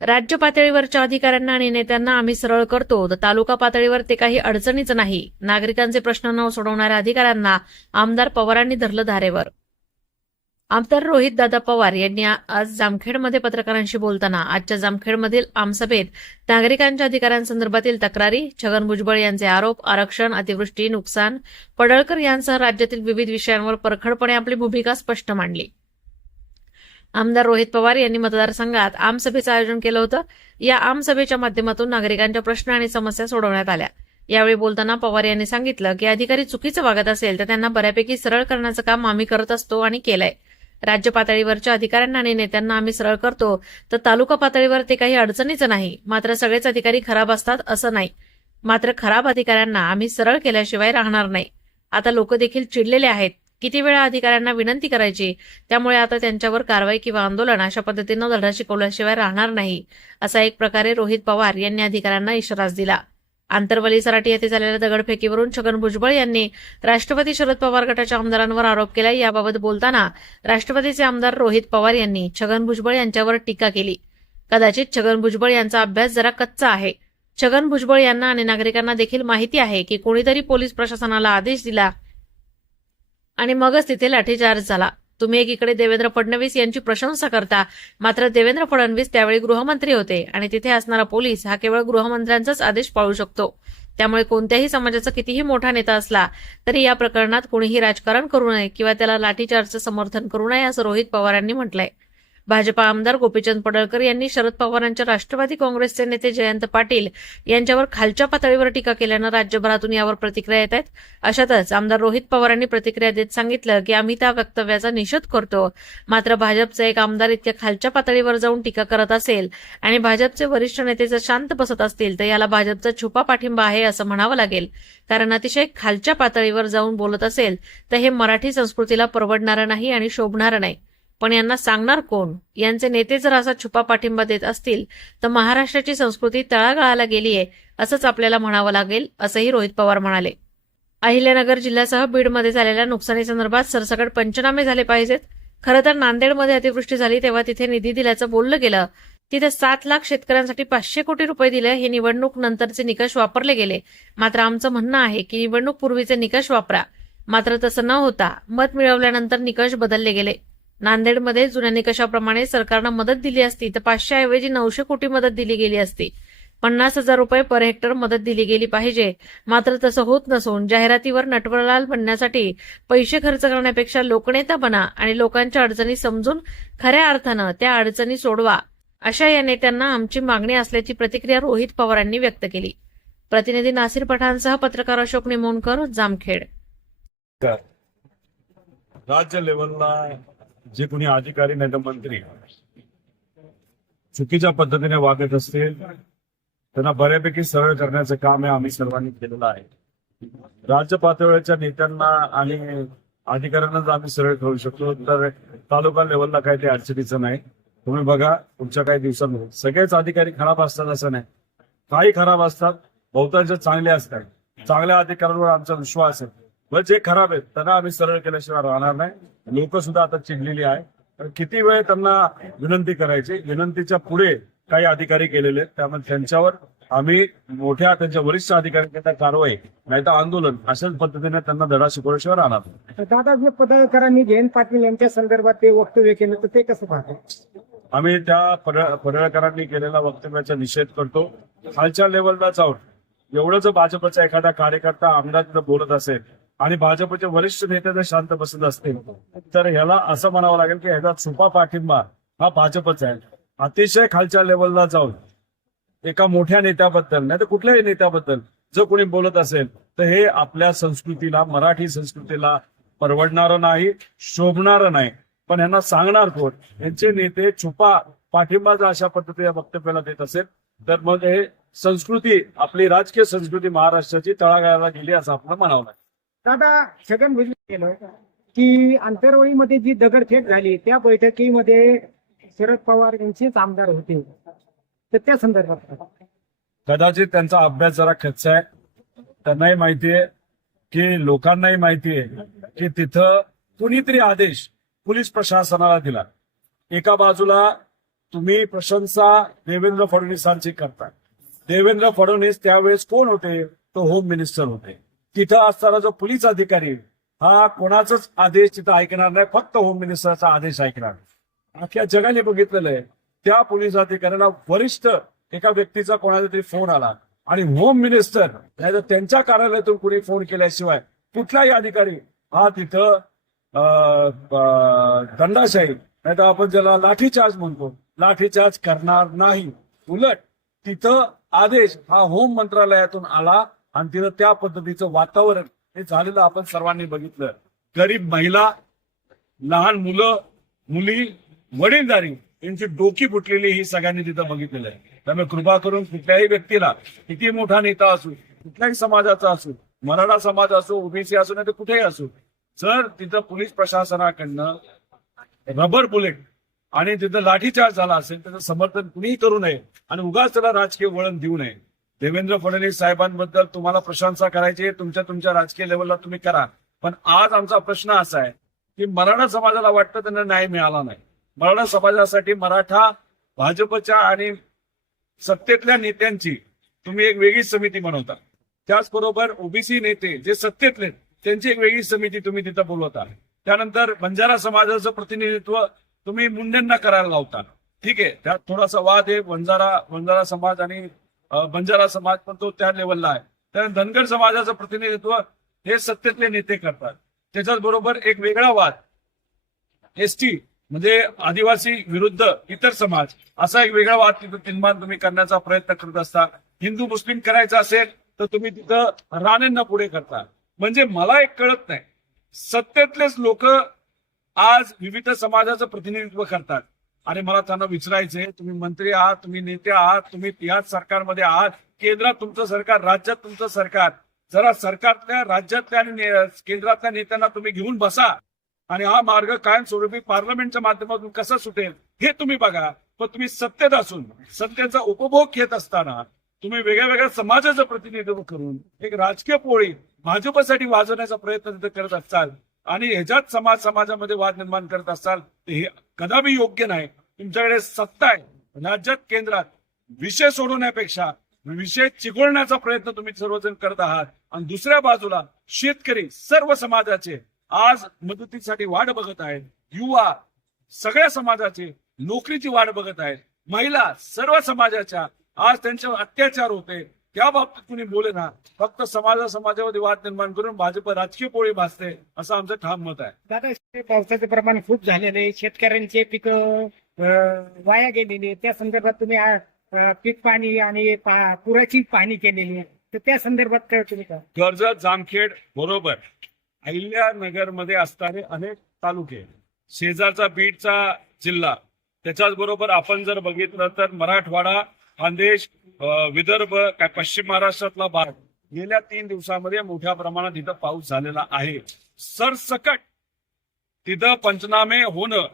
राज्य पातळीवरच्या अधिकाऱ्यांना आणि नेत्यांना आम्ही सरळ करतो, तर तालुका पातळीवर ते काही अडचणीच नाही. नागरिकांचे प्रश्न न सोडवणाऱ्या अधिकाऱ्यांना आमदार पवारांनी धरलं धारेवर. आमदार रोहितदादा पवार यांनी आज जामखेडमध्ये पत्रकारांशी बोलताना आजच्या जामखेडमधील आमसभेत नागरिकांच्या अधिकारांसंदर्भातील तक्रारी, छगन भुजबळ यांचे आरोप, आरक्षण, अतिवृष्टी, नुकसान, पडळकर यांसह राज्यातील विविध विषयांवर परखडपणे आपली भूमिका स्पष्ट मांडली. आमदार रोहित पवार यांनी मतदारसंघात आमसभेचं आयोजन केलं होतं. या आमसभेच्या माध्यमातून नागरिकांच्या प्रश्न आणि समस्या सोडवण्यात आल्या. यावेळी बोलताना पवार यांनी सांगितलं की अधिकारी चुकीचं वागत असेल तर त्यांना बऱ्यापैकी सरळ करण्याचं काम आम्ही करत असतो आणि केलंय. राज्य पातळीवरच्या अधिकाऱ्यांना आणि नेत्यांना आम्ही सरळ करतो, तर तालुका पातळीवर ते काही अडचणीचं नाही. मात्र सगळेच अधिकारी खराब असतात असं नाही. मात्र खराब अधिकाऱ्यांना आम्ही सरळ केल्याशिवाय राहणार नाही. आता लोक देखील चिडलेले आहेत. किती वेळा अधिकाऱ्यांना विनंती करायची, त्यामुळे आता त्यांच्यावर कारवाई किंवा आंदोलन अशा पद्धतीनं धडा शिकवल्याशिवाय राहणार नाही, असा एक प्रकारे रोहित पवार यांनी अधिकाऱ्यांना इशाराच दिला. आंतरवली सराटी येथे झालेल्या दगडफेकीवरून छगन भुजबळ यांनी राष्ट्रवादी शरद पवार गटाच्या आमदारांवर आरोप केला. याबाबत बोलताना राष्ट्रवादीचे आमदार रोहित पवार यांनी छगन भुजबळ यांच्यावर टीका केली. कदाचित छगन भुजबळ यांचा अभ्यास जरा कच्चा आहे. छगन भुजबळ यांना आणि नागरिकांना देखील माहिती आहे की कोणीतरी पोलीस प्रशासनाला आदेश दिला आणि मगच तिथे लाठीचार्ज झाला. तुम्ही एकीकडे देवेंद्र फडणवीस यांची प्रशंसा करता, मात्र देवेंद्र फडणवीस त्यावेळी गृहमंत्री होते आणि तिथे असणारा पोलीस हा केवळ गृहमंत्र्यांचाच आदेश पाळू शकतो. त्यामुळे कोणत्याही समाजाचा कितीही मोठा नेता असला तरी या प्रकरणात कोणीही राजकारण करू नये किंवा त्याला लाठीचार्जचं समर्थन करू नये, असं रोहित पवारांनी म्हटलंय. भाजपा आमदार गोपीचंद पडळकर यांनी शरद पवारांच्या राष्ट्रवादी काँग्रेसचे नेते जयंत पाटील यांच्यावर खालच्या पातळीवर टीका केल्यानं राज्यभरातून यावर प्रतिक्रिया येत आहेत. अशातच आमदार रोहित पवारांनी प्रतिक्रिया देत सांगितलं की आम्ही त्या वक्तव्याचा निषेध करतो. मात्र भाजपचे एक आमदार इतक्या खालच्या पातळीवर जाऊन टीका करत असेल आणि भाजपचे वरिष्ठ नेते जर शांत बसत असतील तर याला भाजपचा छुपा पाठिंबा आहे असं म्हणावं लागेल. कारण अतिशय खालच्या पातळीवर जाऊन बोलत असेल तर हे मराठी संस्कृतीला परवडणारं नाही आणि शोभणारं नाही. पण यांना सांगणार कोण? यांचे नेते जर असा छुपा पाठिंबा देत असतील तर महाराष्ट्राची संस्कृती तळागाळाला गेलीये असंच आपल्याला म्हणावं लागेल, असंही रोहित पवार म्हणाले. अहिल्यानगर जिल्ह्यासह बीडमध्ये झालेल्या नुकसानीसंदर्भात सरसकट पंचनामे झाले पाहिजेत. खरं तर नांदेडमध्ये अतिवृष्टी झाली तेव्हा तिथे निधी दिल्याचं बोललं गेलं. तिथे 7 लाख शेतकऱ्यांसाठी 500 कोटी रुपये दिले. हे निवडणूक नंतरचे निकष वापरले गेले. मात्र आमचं म्हणणं आहे की निवडणूक पूर्वीचे निकष वापरा. मात्र तसं न होता मत मिळवल्यानंतर निकष बदलले गेले. नांदेडमध्ये जुन्या निकषाप्रमाणे सरकारनं मदत दिली असती तर 500 ऐवजी 900 कोटी मदत दिली गेली असती. 50,000 रुपये पर हेक्टर मदत दिली गेली पाहिजे. मात्र तसं होत नसून जाहिरातीवर नटवरलाल बनण्यासाठी पैसे खर्च करण्यापेक्षा लोकनेता बना आणि लोकांच्या अडचणी समजून खऱ्या अर्थानं त्या अडचणी सोडवा, अशा या नेत्यांना आमची मागणी असल्याची प्रतिक्रिया रोहित पवारांनी व्यक्त केली. प्रतिनिधी नासिर पठाणसह पत्रकार अशोक निमोणकर, जामखेड. राज्य लेवलला जे कोणी अधिकारी नाही तर मंत्री चुकीच्या पद्धतीने वागत असतील त्यांना बऱ्यापैकी सरळ करण्याचं काम आहे आम्ही सर्वांनी केलेलं आहे. राज्य पातळीवरच्या नेत्यांना आणि अधिकाऱ्यांना जर आम्ही सरळ करू शकतो तर तालुका लेवलला काही ते अडचणीचं नाही. तुम्ही बघा पुढच्या काही दिवसांमध्ये सगळेच अधिकारी खराब असतात असं नाही, काही खराब असतात, बहुतांश चांगले असतात. चांगल्या अधिकाऱ्यांवर आमचा विश्वास आहे. मग जे खराब आहेत त्यांना आम्ही सरळ केल्याशिवाय राहणार नाही. लोक सुद्धा आता चिडलेली आहे. किती वेळ त्यांना विनंती करायची, विनंतीच्या पुढे काही अधिकारी गेलेले आहेत, त्यामुळे त्यांच्यावर आम्ही मोठ्या त्यांच्या वरिष्ठ अधिकाऱ्यांच्या कारवाई नाही तर आंदोलन अशाच पद्धतीने त्यांना धडा शिकवल्याशिवाय राहणार. दादा, जे पडळकरांनी जयंत पाटील यांच्या संदर्भात ते वक्तव्य केलं तर ते कसं पाहतो? आम्ही त्या पडळकरांनी केलेल्या वक्तव्याचा निषेध करतो. खालच्या लेवलला जाऊन एवढं जर भाजपचा एखादा कार्यकर्ता आमदार जर बोलत असेल आणि भाजपचे वरिष्ठ नेते जर शांत बसत असतील तर ह्याला असं म्हणावं लागेल की ह्याचा छुपा पाठिंबा हा भाजपचा आहे. अतिशय खालच्या लेवलला जाऊन एका मोठ्या नेत्याबद्दल नाही तर कुठल्याही नेत्याबद्दल जर कोणी बोलत असेल तर हे आपल्या संस्कृतीला, मराठी संस्कृतीला परवडणारं नाही, शोभणारं नाही. पण यांना सांगणार कोण? यांचे नेते छुपा पाठिंबा जर अशा पद्धतीने वक्तव्याला देत असेल तर मग हे संस्कृती, आपली राजकीय संस्कृती महाराष्ट्राची तळागाळाला गेली असं आपलं म्हणावं लागेल. दादा, छगन भुजबळ केलं की आंतरवळीमध्ये जी दगडफेक झाली त्या बैठकीमध्ये शरद पवार यांचेच आमदार होते, तर त्या संदर्भात कदाचित त्यांचा अभ्यास जरा कच्चा आहे. त्यांनाही माहितीये की लोकांनाही माहितीये की तिथं कुणीतरी आदेश पोलीस प्रशासनाला दिला. एका बाजूला तुम्ही प्रशंसा देवेंद्र फडणवीसांची करता. देवेंद्र फडणवीस त्यावेळेस कोण होते? तो होम मिनिस्टर होते. तिथं असताना जो पोलीस अधिकारी हा कोणाचाच आदेश तिथं ऐकणार नाही, फक्त होम मिनिस्टरचा आदेश ऐकणार. अख्ख्या जगाने बघितलेलं आहे. त्या पोलीस अधिकाऱ्याला वरिष्ठ एका व्यक्तीचा कोणाचा तरी फोन आला आणि होम मिनिस्टर नाही तर त्यांच्या कार्यालयातून कुणी फोन केल्याशिवाय कुठलाही अधिकारी हा तिथं दंडाशाही नाही तर आपण ज्याला लाठीचार्ज म्हणतो लाठीचार्ज करणार नाही. उलट तिथं आदेश हा होम मंत्रालयातून आला आणि तिथं त्या पद्धतीचं वातावरण हे झालेलं आपण सर्वांनी बघितलं. गरीब महिला, लहान मुलं, मुली, वडीलधारी यांची डोकी फुटलेली ही सगळ्यांनी तिथं बघितलेलं आहे. त्यामुळे कृपा करून कुठल्याही व्यक्तीला, किती मोठा नेता असू, कुठल्याही समाजाचा असू, मराठा समाज असो, ओबीसी असो, नाही तर कुठेही असो, जर तिथं पोलीस प्रशासनाकडनं रबर बुलेट आणि तिथं लाठीचार्ज झाला असेल त्याचं समर्थन कुणीही करू नये आणि उगाच त्याला राजकीय वळण देऊ नये. देवेंद्र फडणवीस साहेबांबद्दल तुम्हाला प्रशंसा करायची, तुमच्या राजकीय लेवलला तुम्ही करा. पण आज आमचा प्रश्न असा आहे की मराठा समाजाला वाटतं त्यांना न्याय मिळाला नाही. मराठा समाजासाठी मराठा भाजपच्या आणि सत्तेतल्या नेत्यांची तुम्ही एक वेगळी समिती बनवता. त्याचबरोबर ओबीसी नेते जे सत्तेतले त्यांची एक वेगळी समिती तुम्ही तिथं बोलवता. त्यानंतर बंजारा समाजाचं प्रतिनिधित्व तुम्ही मुंडेंना करायला लावता. ठीक आहे, त्यात थोडासा वाद आहे. बंजारा समाज आणि बंजारा समाज पण तो त्या लेवलला आहे. त्यानंतर धनगर समाजाचं प्रतिनिधित्व हे सत्तेतले नेते करतात. त्याच्याच बरोबर एक वेगळा वाद एसटी म्हणजे आदिवासी विरुद्ध इतर समाज असा एक वेगळा वाद तिथं निर्माण तुम्ही करण्याचा प्रयत्न करत असता. हिंदू मुस्लिम करायचं असेल तर तुम्ही तिथं राणेंना पुढे करता. म्हणजे मला एक कळत नाही, सत्तेतलेच लोक आज विविध समाजाचं प्रतिनिधित्व करतात आणि मला त्यांना विचारायचंय, तुम्ही मंत्री आहात, तुम्ही नेते आहात, तुम्ही याच सरकारमध्ये आहात, केंद्रात तुमचं सरकार, राज्यात तुमचं सरकार, जरा सरकारतल्या, राज्यातल्या आणि केंद्रातल्या नेत्यांना तुम्ही घेऊन बसा आणि हा मार्ग कायमस्वरूपी पार्लमेंटच्या माध्यमातून कसा सुटेल हे तुम्ही बघा. पण तुम्ही सत्तेत असून सत्तेचा उपभोग घेत असताना तुम्ही वेगळ्या वेगळ्या समाजाचं प्रतिनिधित्व करून एक राजकीय पोळी भाजपसाठी वाजवण्याचा प्रयत्न तिथे करत असाल आणि ह्याच्यात समाजामध्ये वाद निर्माण करत असाल तर हे कदापि योग्य नाही. तुमच्याकडे सत्ता आहे राज्यात, केंद्रात. विषय सोडवण्यापेक्षा विषय चिघळण्याचा प्रयत्न तुम्ही सर्वजण करत आहात आणि दुसऱ्या बाजूला शेतकरी सर्व समाजाचे आज मदतीसाठी वाट बघत आहेत. युवा सगळ्या समाजाचे नोकरीची वाट बघत आहेत. महिला सर्व समाजाच्या आज त्यांच्यावर अत्याचार होते त्या बाबतीत कुणी बोले ना, फक्त समाजामध्ये वाद निर्माण करून भाजप राजकीय पोळी भासते असं आमचं ठाम मत आहे. दादा, पावसाचं प्रमाण खूप झालेलं आहे, शेतकऱ्यांचे पिकं वाया गेलेली, त्या संदर्भात तुम्ही पीक पाणी आणि पुराची पाहणी केलेली आहे, तर त्या संदर्भात काय तुम्ही का? कर्जत, जामखेड बरोबर अहिल्यानगर मध्ये असणारे अनेक तालुके, शेजारचा बीडचा जिल्हा, त्याच्याच बरोबर आपण जर बघितलं तर मराठवाडा, खानदेश, विदर्भ, काय पश्चिम महाराष्ट्रातला भाग गेल्या 3 दिवसांमध्ये मोठ्या प्रमाणात तिथं पाऊस झालेला आहे. सरसकट तिथं पंचनामे होणं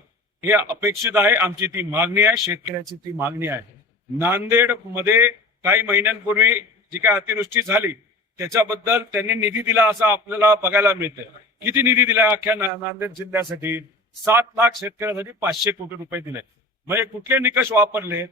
हे अपेक्षित आहे. आमची ती मागणी आहे, शेतकऱ्याची ती मागणी आहे. नांदेड मध्ये काही महिन्यांपूर्वी जी काय अतिवृष्टी झाली त्याच्याबद्दल त्यांनी निधी दिला असं आपल्याला बघायला मिळतं. किती निधी दिला अख्ख्या नांदेड जिल्ह्यासाठी? 7 लाख शेतकऱ्यांसाठी 500 कोटी रुपये दिले. म्हणजे कुठले निकष वापरले?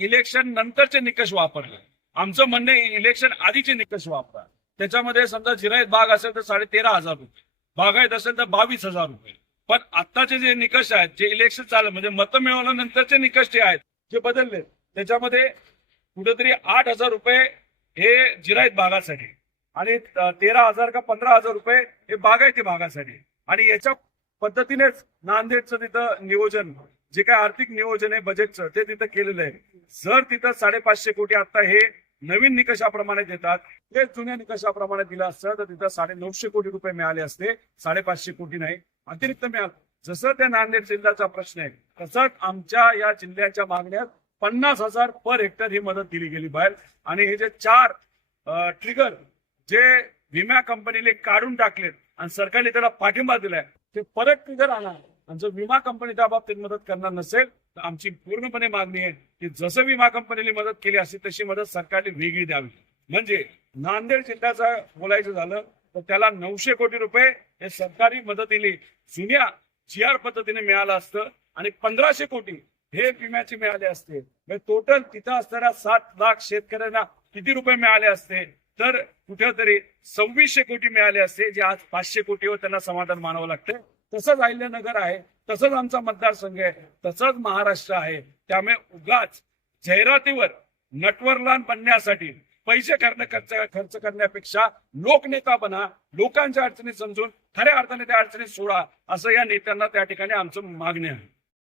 इलेक्शन नंतरचे निकष वापरले. आमचं म्हणणं इलेक्शन आधीचे निकष वापरा. त्याच्यामध्ये समजा जिरायत बाग असेल तर 13,500 रुपये, बागायत असेल तर 22,000 रुपये. पण आत्ताचे जे निकष आहेत, जे इलेक्शन चाललं म्हणजे मतं मिळवल्यानंतरचे निकष जे आहेत जे बदलले, त्याच्यामध्ये कुठेतरी 8,000 रुपये हे जिरायत बागासाठी आणि 13,000 का 15,000 रुपये हे बागायती भागासाठी. आणि याच्या पद्धतीनेच नांदेडचं तिथं नियोजन, जे काय आर्थिक नियोजन आहे बजेटचं, ते तिथं केलेलं आहे. जर तिथं 550 कोटी आता हे नवीन निकषाप्रमाणे देतात, ते जुन्या निकषाप्रमाणे दिलं असतं तर तिथं 950 कोटी रुपये मिळाले असते. 550 कोटी नाही, अतिरिक्त मिळालं. जसं त्या नांदेड जिल्ह्याचा प्रश्न आहे तसंच आमच्या या जिल्ह्याच्या मागण्यात 50,000 पर हेक्टर ही मदत दिली गेली बाहेर. आणि हे जे 4 ट्रिगर जे विमा कंपनीने काढून टाकलेत आणि सरकारने त्याला पाठिंबा दिलाय, ते परत ट्रिगर आणा. आणि जर विमा कंपनी त्या बाबतीत मदत करणार नसेल तर आमची पूर्णपणे मागणी आहे की जसं विमा कंपनीने मदत केली असेल तशी मदत सरकारने वेगळी द्यावी. म्हणजे नांदेड जिल्ह्याचं बोलायचं झालं तर त्याला 900 कोटी रुपये हे सरकारी मदतीने जुन्या GR पद्धतीने मिळालं असतं आणि 1,500 कोटी हे विम्याचे मिळाले असते, टोटल तिथं असणाऱ्या 7 लाख शेतकऱ्यांना किती रुपये मिळाले असते, तर कुठेतरी 2600 कोटी मिळाले असते, जे आज 500 कोटीवर त्यांना समाधान मानावं लागतं. तसंच अहिल्यानगर आहे, तसंच आमचा मतदारसंघ आहे, तसंच महाराष्ट्र आहे. त्यामुळे उगाच जाहिरातीवर नटवरलान बनण्यासाठी पैसे खर्च करण्यापेक्षा लोकनेता बना, लोकांच्या अडचणी समजून खऱ्या अर्थाने त्या अडचणी सोडा, असं या नेत्यांना त्या ठिकाणी आमचं मागणी आहे.